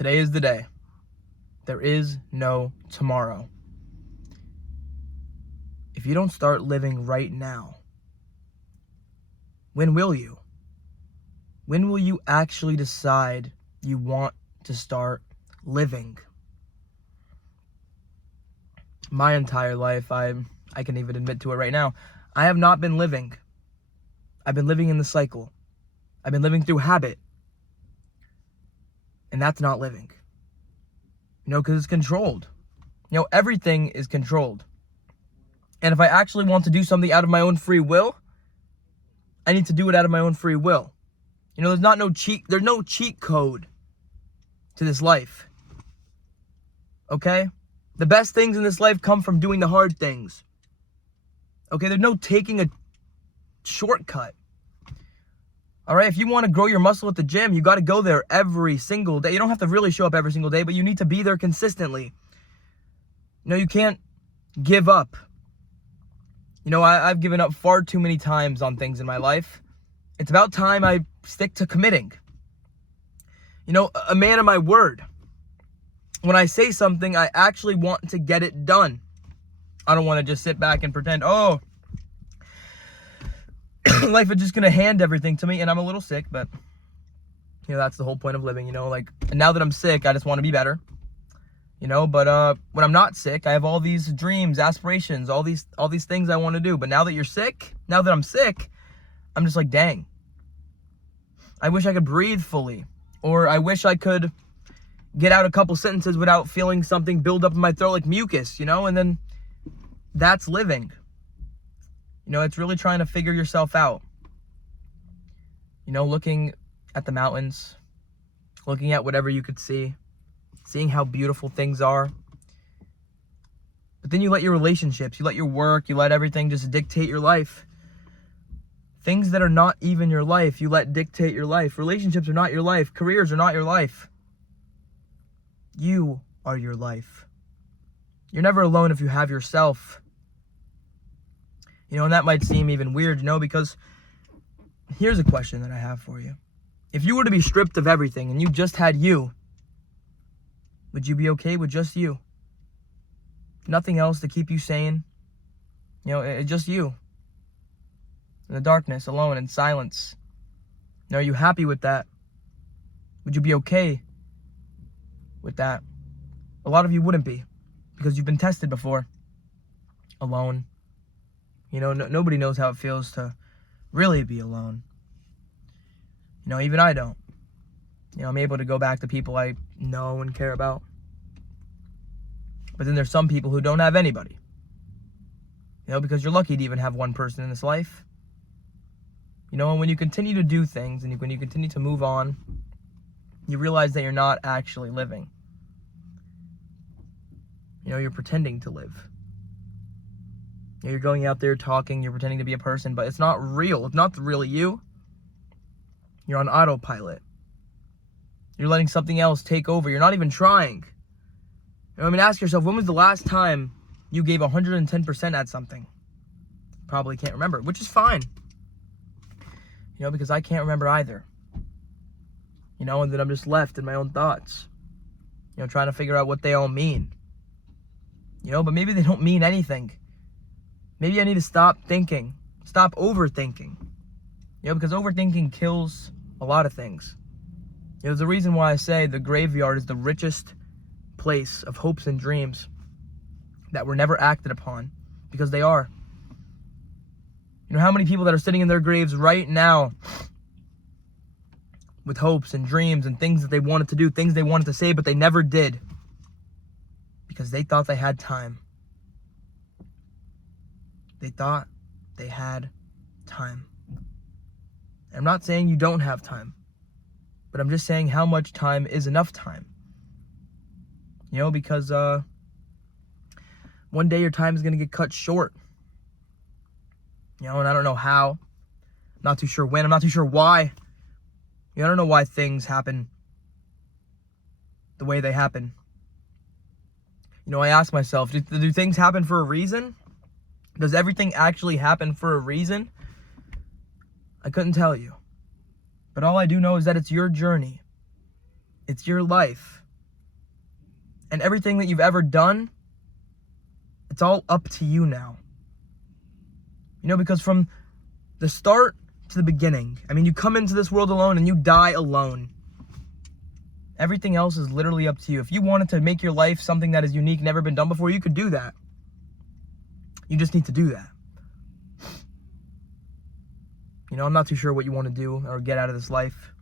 Today is the day. There is no tomorrow. If you don't start living right now, when will you? When will you actually decide you want to start living? My entire life, I can even admit to it right now, I have not been living. I've been living in the cycle. I've been living through habit. And that's not living. Because it's controlled. Everything is controlled. And if I actually want to do something out of my own free will, I need to do it out of my own free will. There's no cheat code to this life. Okay? The best things in this life come from doing the hard things. Okay? There's no taking a shortcut. All right? If you want to grow your muscle at the gym, you got to go there every single day. You don't have to really show up every single day, but you need to be there consistently. You can't give up. I've given up far too many times on things in my life. It's about time I stick to committing. A man of my word. When I say something, I actually want to get it done. I don't want to just sit back and pretend, life is just going to hand everything to me. And I'm a little sick, but, that's the whole point of living, and now that I'm sick, I just want to be better. But when I'm not sick, I have all these dreams, aspirations, all these things I want to do. But now that I'm sick, I'm just like, dang. I wish I could breathe fully. Or I wish I could get out a couple sentences without feeling something build up in my throat like mucus, and then that's living. It's really trying to figure yourself out. Looking at the mountains, looking at whatever you could see, seeing how beautiful things are. But then you let your relationships, you let your work, you let everything just dictate your life. Things that are not even your life, you let dictate your life. Relationships are not your life. Careers are not your life. You are your life. You're never alone if you have yourself. And that might seem even weird, because here's a question that I have for you. If you were to be stripped of everything and you just had you, would you be okay with just you? Nothing else to keep you sane? Just you. In the darkness, alone, in silence. Are you happy with that? Would you be okay with that? A lot of you wouldn't be, because you've been tested before. Alone. Nobody knows how it feels to really be alone. Even I don't. I'm able to go back to people I know and care about. But then there's some people who don't have anybody. Because you're lucky to even have one person in this life. And when you continue to do things and when you continue to move on, you realize that you're not actually living. You're pretending to live. You're going out there talking, you're pretending to be a person, but it's not real. It's not really you. You're on autopilot. You're letting something else take over. You're not even trying. Ask yourself, when was the last time you gave 110% at something? Probably can't remember, which is fine. Because I can't remember either. And then I'm just left in my own thoughts. Trying to figure out what they all mean. But maybe they don't mean anything. Maybe I need to stop thinking. Stop overthinking. Because overthinking kills a lot of things. There's a reason why I say the graveyard is the richest place of hopes and dreams that were never acted upon. Because they are. How many people that are sitting in their graves right now with hopes and dreams and things that they wanted to do, things they wanted to say, but they never did. Because they thought they had time. They thought they had time. I'm not saying you don't have time. But I'm just saying how much time is enough time. Because one day your time is going to get cut short. And I don't know how. I'm not too sure when. I'm not too sure why. I don't know why things happen the way they happen. I ask myself, do things happen for a reason? Does everything actually happen for a reason? I couldn't tell you. But all I do know is that it's your journey. It's your life. and everything that you've ever done, it's all up to you now. Because from the start to the beginning, you come into this world alone and you die alone. Everything else is literally up to you. If you wanted to make your life something that is unique, never been done before, you could do that. You just need to do that. I'm not too sure what you want to do or get out of this life.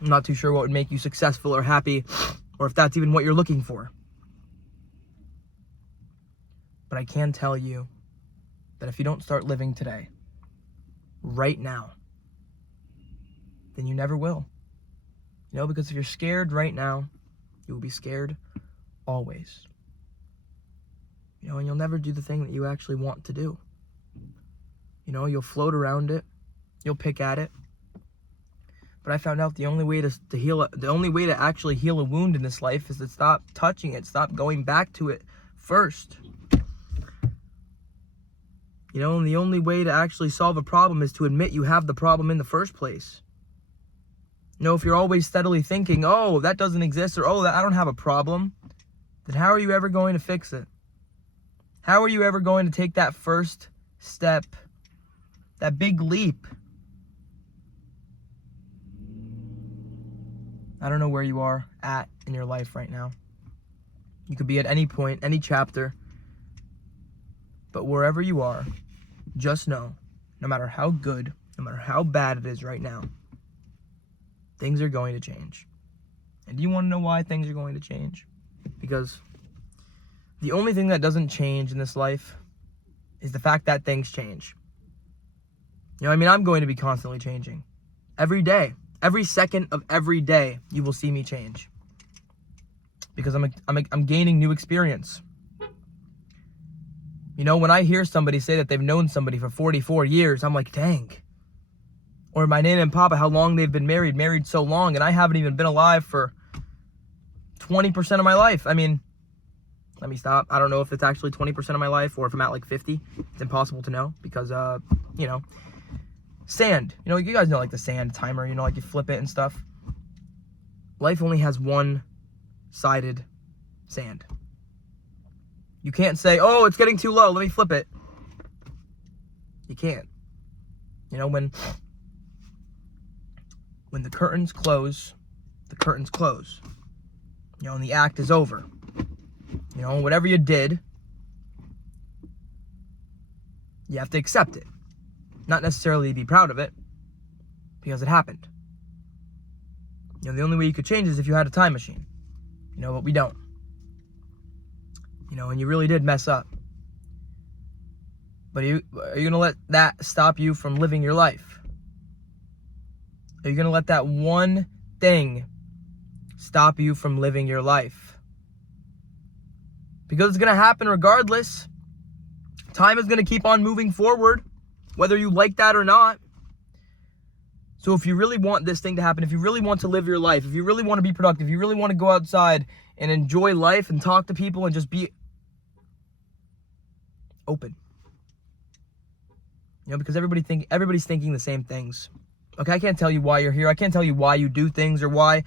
I'm not too sure what would make you successful or happy, or if that's even what you're looking for. But I can tell you that if you don't start living today, right now, then you never will. Because if you're scared right now, you will be scared always. And you'll never do the thing that you actually want to do. You'll float around it, you'll pick at it. But I found out the only way to heal, the only way to actually heal a wound in this life is to stop touching it, stop going back to it first. And the only way to actually solve a problem is to admit you have the problem in the first place. If you're always steadily thinking, oh, that doesn't exist, or oh, I don't have a problem, then how are you ever going to fix it? How are you ever going to take that first step, that big leap? I don't know where you are at in your life right now. You could be at any point, any chapter. But wherever you are, just know, no matter how good, no matter how bad it is right now, things are going to change. And do you want to know why things are going to change? Because the only thing that doesn't change in this life is the fact that things change. I'm going to be constantly changing. Every day. Every second of every day, you will see me change. Because I'm gaining new experience. When I hear somebody say that they've known somebody for 44 years, I'm like, dang. Or my Nana and Papa, how long they've been married so long, and I haven't even been alive for 20% of my life. Let me stop. I don't know if it's actually 20% of my life or if I'm at like 50. It's impossible to know because, sand. You guys know like the sand timer, like you flip it and stuff. Life only has one-sided sand. You can't say, oh, it's getting too low, let me flip it. You can't. When the curtains close, the curtains close. And the act is over. Whatever you did, you have to accept it. Not necessarily be proud of it, because it happened. The only way you could change is if you had a time machine. But we don't. And you really did mess up. But are you going to let that stop you from living your life? Are you going to let that one thing stop you from living your life? Because it's going to happen regardless. Time is going to keep on moving forward, whether you like that or not. So if you really want this thing to happen, if you really want to live your life, if you really want to be productive, if you really want to go outside and enjoy life and talk to people and just be open. Because everybody's thinking the same things. Okay, I can't tell you why you're here. I can't tell you why you do things or why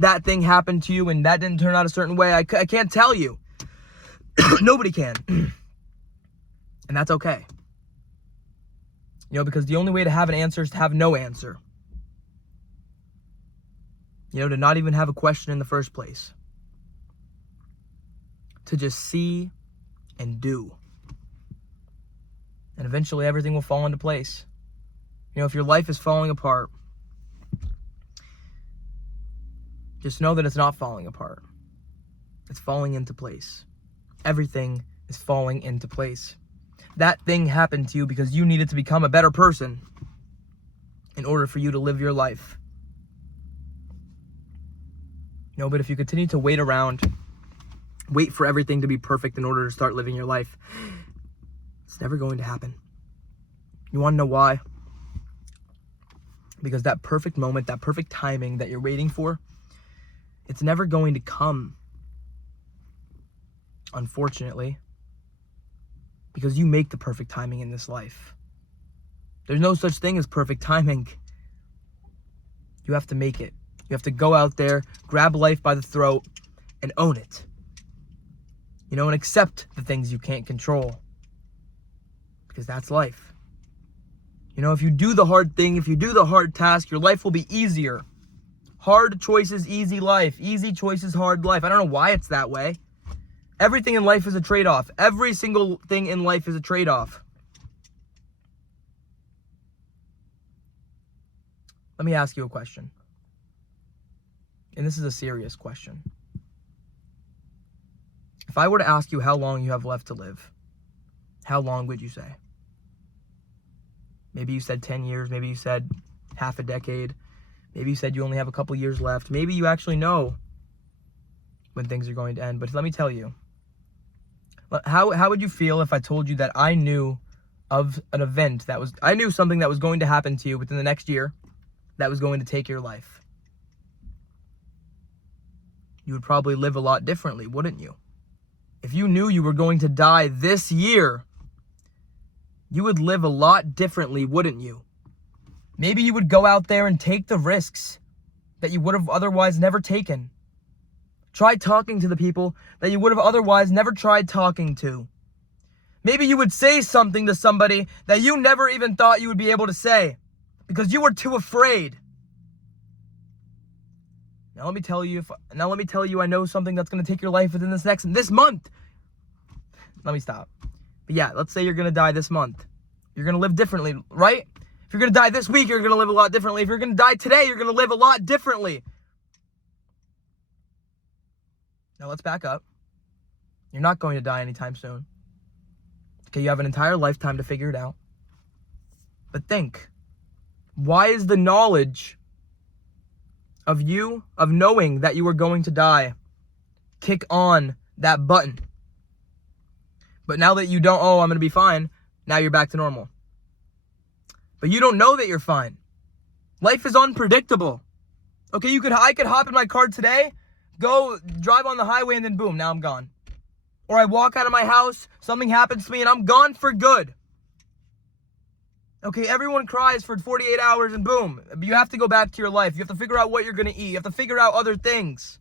that thing happened to you and that didn't turn out a certain way. I can't tell you. Nobody can. And that's okay. Because the only way to have an answer is to have no answer. To not even have a question in the first place. To just see and do. And eventually everything will fall into place. If your life is falling apart, just know that it's not falling apart. It's falling into place. Everything is falling into place. That thing happened to you because you needed to become a better person in order for you to live your life. But if you continue to wait around, wait for everything to be perfect in order to start living your life, it's never going to happen. You want to know why? Because that perfect moment, that perfect timing that you're waiting for, it's never going to come. Unfortunately. Because you make the perfect timing in this life. There's no such thing as perfect timing. You have to make it. You have to go out there, grab life by the throat, and own it. You know, and accept the things you can't control. Because that's life. You know, if you do the hard thing, if you do the hard task, your life will be easier. Hard choices, easy life. Easy choices, hard life. I don't know why it's that way. Everything in life is a trade-off. Every single thing in life is a trade-off. Let me ask you a question. And this is a serious question. If I were to ask you how long you have left to live, how long would you say? Maybe you said 10 years. Maybe you said half a decade. Maybe you said you only have a couple years left. Maybe you actually know when things are going to end. But let me tell you, how would you feel if I told you that I knew of an event I knew something that was going to happen to you within the next year that was going to take your life? You would probably live a lot differently, wouldn't you? If you knew you were going to die this year, you would live a lot differently, wouldn't you? Maybe you would go out there and take the risks that you would have otherwise never taken. Try talking to the people that you would have otherwise never tried talking to. Maybe you would say something to somebody that you never even thought you would be able to say because you were too afraid. Now let me tell you, I know something that's going to take your life within this month. Let me stop. But yeah, let's say you're going to die this month. You're going to live differently, right? If you're going to die this week, you're going to live a lot differently. If you're going to die today, you're going to live a lot differently. Now let's back up. You're not going to die anytime soon. Okay, you have an entire lifetime to figure it out. But think, why is the knowledge of knowing that you are going to die, kick on that button? But now that you don't, I'm going to be fine, now you're back to normal. But you don't know that you're fine. Life is unpredictable. Okay, I could hop in my car today, go drive on the highway, and then boom, now I'm gone. Or I walk out of my house, something happens to me, and I'm gone for good. Okay, everyone cries for 48 hours and boom. You have to go back to your life. You have to figure out what you're going to eat. You have to figure out other things.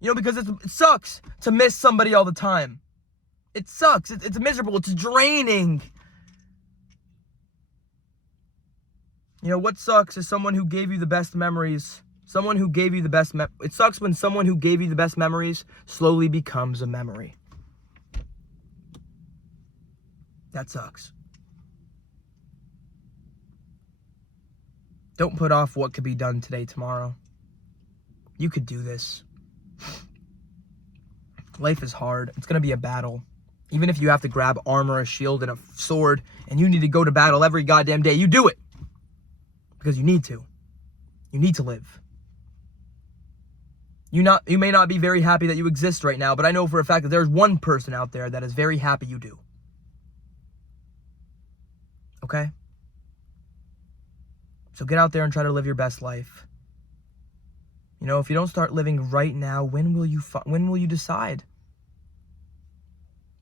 You know, because it sucks to miss somebody all the time. It sucks. It's miserable. It's draining. You know, what sucks is someone who gave you the best memories. It sucks when someone who gave you the best memories slowly becomes a memory. That sucks. Don't put off what could be done today, tomorrow. You could do this. Life is hard. It's going to be a battle. Even if you have to grab armor, a shield, and a sword, and you need to go to battle every goddamn day, you do it. Because you need to. You need to live. You may not be very happy that you exist right now, but I know for a fact that there's one person out there that is very happy you do. Okay? So get out there and try to live your best life. You know, if you don't start living right now, when will you decide?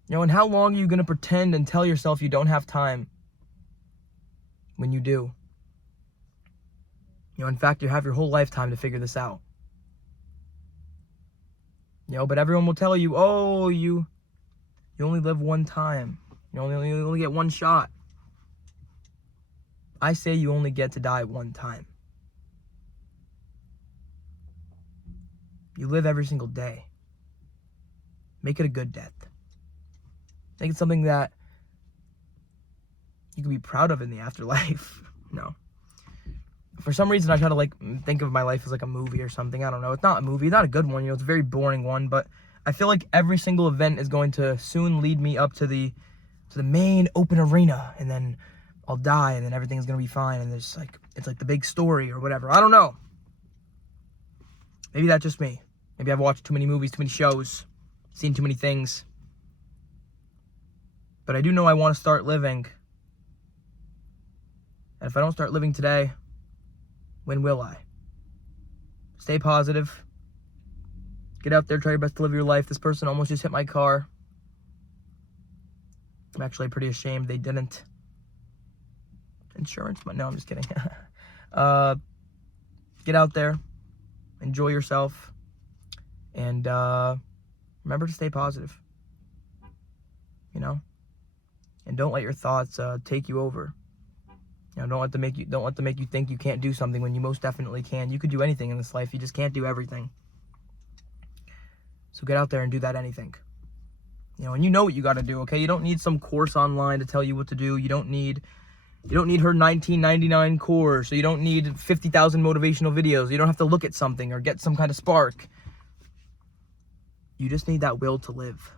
You know, and how long are you going to pretend and tell yourself you don't have time when you do? You know, in fact, you have your whole lifetime to figure this out. You know, but everyone will tell you, you only live one time. You only get one shot. I say you only get to die one time. You live every single day. Make it a good death. Make it something that you can be proud of in the afterlife. No. For some reason, I try to think of my life as like a movie or something. I don't know. It's not a movie. It's not a good one. You know, it's a very boring one. But I feel like every single event is going to soon lead me up to the main open arena, and then I'll die, and then everything's gonna be fine, and it's like the big story or whatever. I don't know. Maybe that's just me. Maybe I've watched too many movies, too many shows, seen too many things. But I do know I want to start living. And if I don't start living today, when will I? Stay positive. Get out there, try your best to live your life. This person almost just hit my car. I'm actually pretty ashamed they didn't. Insurance, but no, I'm just kidding. Get out there, enjoy yourself, and Remember to stay positive, you know? And don't let your thoughts take you over. You know, don't let them make you think you can't do something when you most definitely can. You could do anything in this life. You just can't do everything. So get out there and do that anything. You know, and you know what you got to do, okay? You don't need some course online to tell you what to do. You don't need her $19.99 course, or you don't need 50,000 motivational videos. You don't have to look at something or get some kind of spark. You just need that will to live.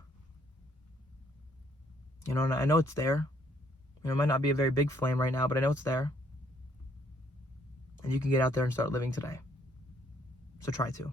You know, and I know it's there. You know, it might not be a very big flame right now, but I know it's there. And you can get out there and start living today. So try to.